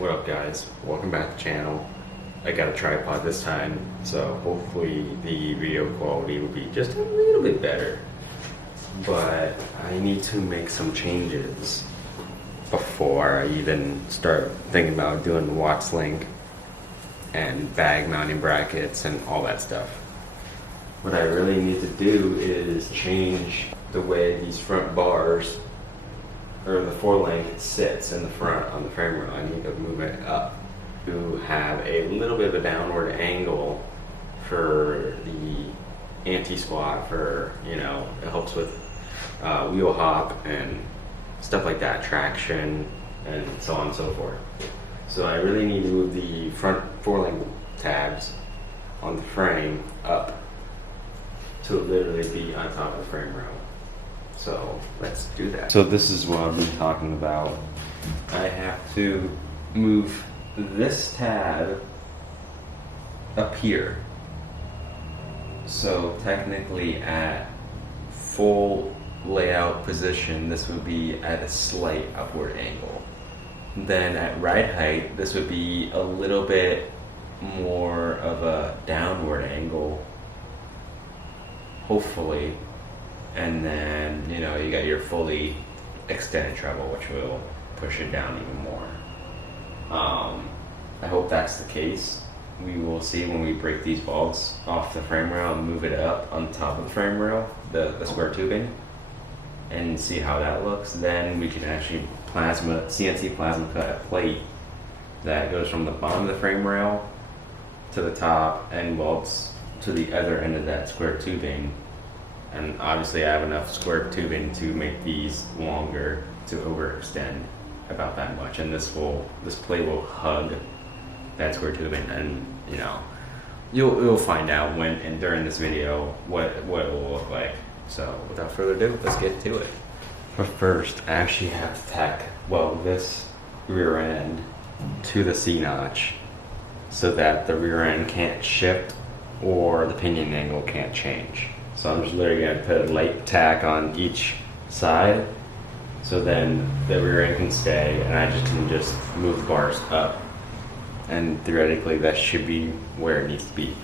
What up guys, welcome back to the channel. I got a tripod this time, so hopefully the video quality will be just a little bit better. But I need to make some changes before I even start thinking about doing the Watts link and bag mounting brackets and all that stuff. What I really need to do is change the way these front bars or the four-link sits in the front on the frame rail. I need to move it up to have a little bit of a downward angle for the anti-squat, for, you know, it helps with wheel hop and stuff like that, traction and so on and so forth. So I really need to move the front four-link tabs on the frame up to literally be on top of the frame rail. So let's do that. So this is what I've been talking about. I have to move this tab up here. So technically at full layout position, this would be at a slight upward angle. Then at ride height, this would be a little bit more of a downward angle, hopefully. And then, you know, you got your fully extended treble, which will push it down even more. I hope that's the case. We will see when we break these bolts off the frame rail and move it up on top of the frame rail, the square tubing, and see how that looks. Then we can actually CNC plasma cut a plate that goes from the bottom of the frame rail to the top and welds to the other end of that square tubing. And obviously I have enough square tubing to make these longer to overextend about that much. And this plate will hug that square tubing, and you know, you'll find out when and during this video what it will look like. So without further ado, let's get to it. But first, I actually have to tack weld this rear end to the C-notch so that the rear end can't shift or the pinion angle can't change. So I'm just literally going to put a light tack on each side so then the rear end can stay and I can just move the bars up. And theoretically that should be where it needs to be.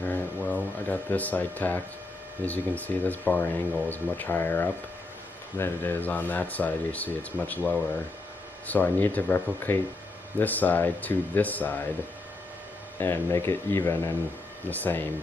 Alright, well, I got this side tacked. As you can see, this bar angle is much higher up than it is on that side. You see it's much lower. So I need to replicate this side to this side and make it even and the same.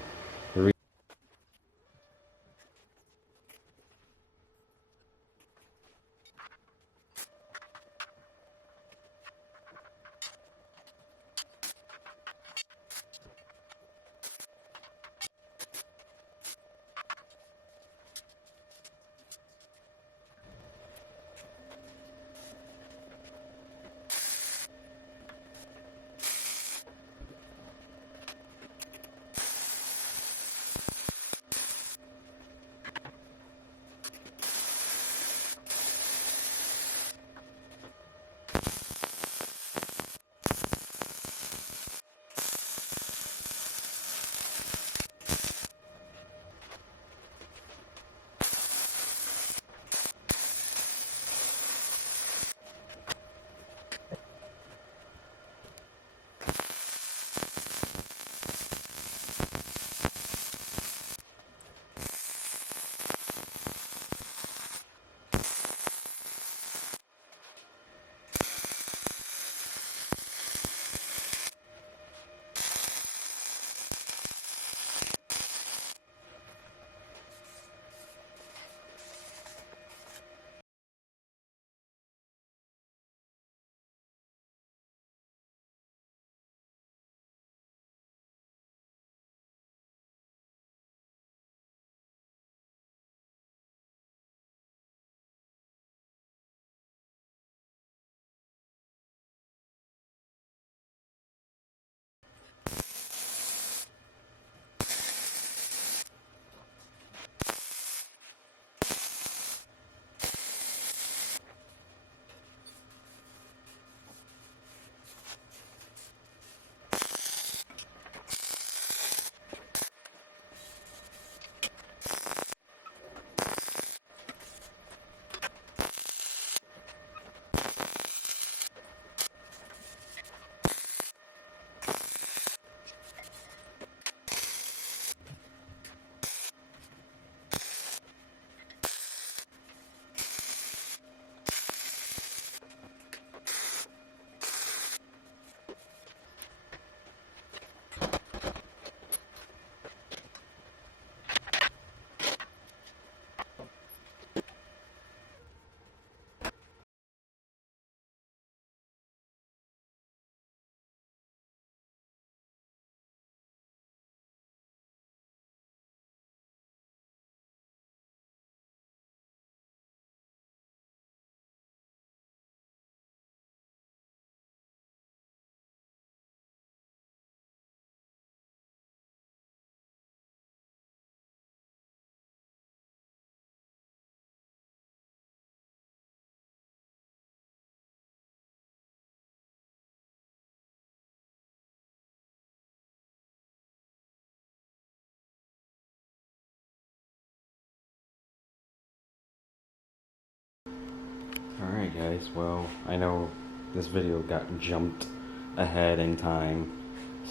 guys, well, I know this video got jumped ahead in time,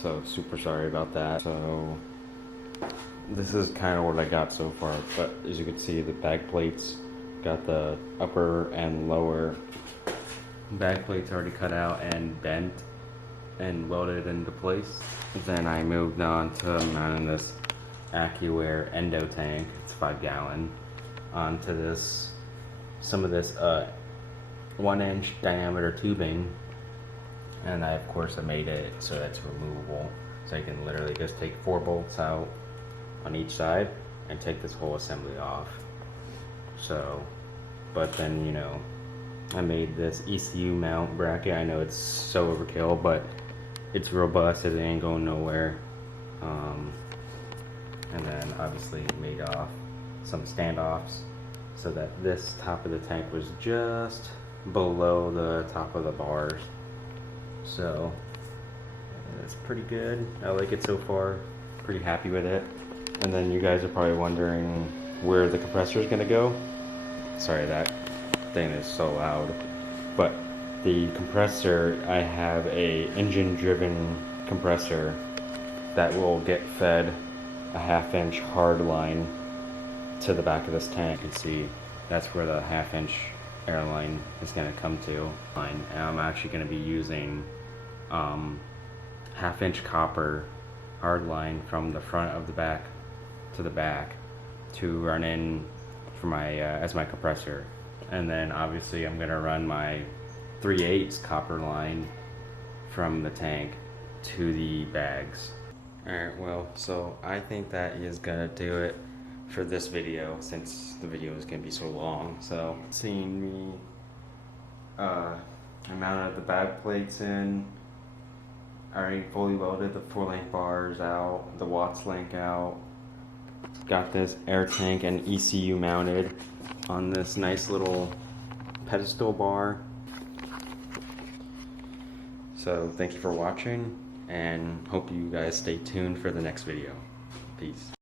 so super sorry about that. So this is kind of what I got so far, but as you can see, the back plates got the upper and lower back plates already cut out and bent and welded into place. Then I moved on to mounting this AccuAir endo tank, it's 5 gallon, onto this, some of this 1-inch diameter tubing, and I of course I made it so that's removable, so you can literally just take 4 bolts out on each side and take this whole assembly off. So, but then, you know, I made this ECU mount bracket. I know it's so overkill, but it's robust, it ain't going nowhere. And then obviously made off some standoffs so that this top of the tank was just below the top of the bars. So it's pretty good. I like it so far. Pretty happy with it. And then you guys are probably wondering where the compressor is gonna go. Sorry, that thing is so loud. But the compressor, I have a engine driven compressor that will get fed a 1/2-inch hard line to the back of this tank. You can see that's where the 1/2-inch airline is going to come to. And I'm actually going to be using 1/2-inch copper hard line from the front of the back to the back to run in for my as my compressor. And then obviously I'm going to run my 3/8 copper line from the tank to the bags. Alright, well, so I think that is gonna do it for this video, since the video is gonna be so long. So, seeing me, I mounted the back plates in, I already fully welded the 4-link bars out, the Watts link out, got this air tank and ECU mounted on this nice little pedestal bar. So thank you for watching, and hope you guys stay tuned for the next video. Peace.